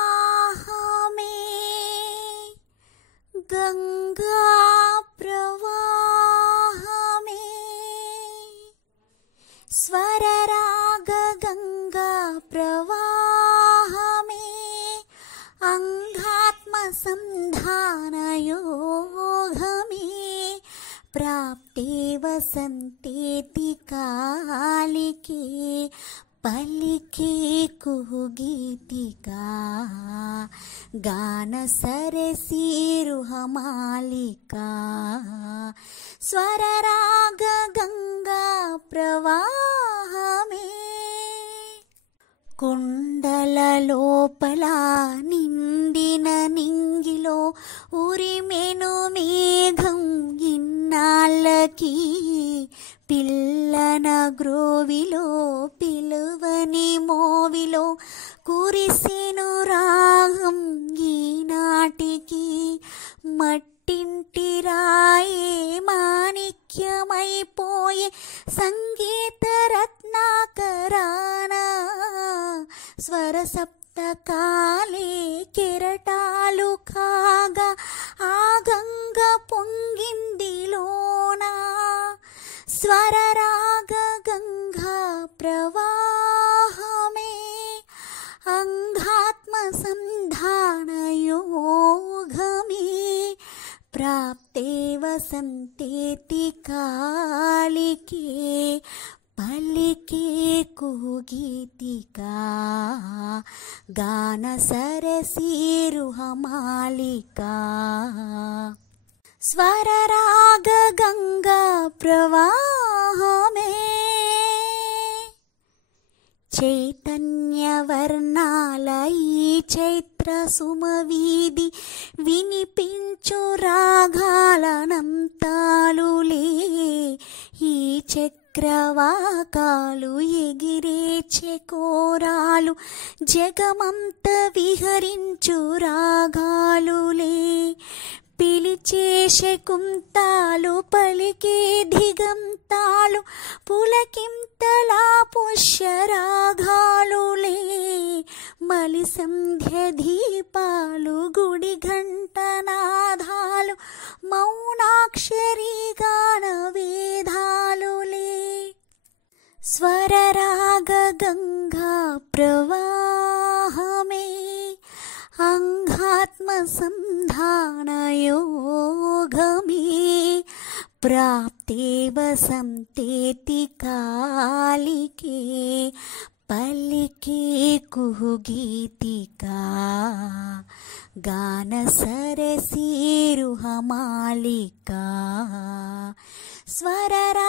प्रवाहमे गंगा प्रवाहमे स्वरराग गंगा प्रवाहमे अंगात्मसंधानयोगमे प्राप्ते वसन्तेति कालिके पलिके कुहूगीतिका गान सरसीरुहमालिका स्वरराग गंगा प्रवाहमे కుండల లోపల నిండిన నింగిలో ఉరిమెను మేఘం ఇన్నాళ్ళకి పిల్లన గ్రోవిలో పిలువని మోవిలో కురిసెను రాగం ఈనాటికి మట్టింటి రాయే మాణిక్యమైపోయే సంగీత రత్నాకరానా స్వర సప్తకాలే కెరటాలు కాగా ఆ గంగ పొంగిందిలోనా స్వరరాగ గంగా ప్రవాహమే అంగాత్మ సంధానయోగమే ప్రాప్తే వసంతేతి కాలికే పలికే కుహూగీతికా గాన సరసీరుహమాలికా స్వరరాగ గంగా ప్రవాహమే చైతన్యవర్ణాల ఈ చైత్ర సుమవీధి వినిపించు రాగాలనంతాలులే ఈ చక్రవాకాలు ఎగిరే చెకోరాలు జగమంత విహరించు రాగాలులే పిలిచే శకుంతాలు పలికే దిగంతాలు పులకింతలా పుష్యరాగాలులే మలి సంధ్య దీపాలు గుడి ఘంటనాదాలు మౌనాక్షరీ గాన వేదాలులే స్వరరాగ గంగా ప్రవాహమే అంగాత్మ సంధానయోగమే ప్రాప్తే వసంతేతి కాలికే పలికే కుహూగీతికా గాన సరసీరుహమాలికా స్వరరా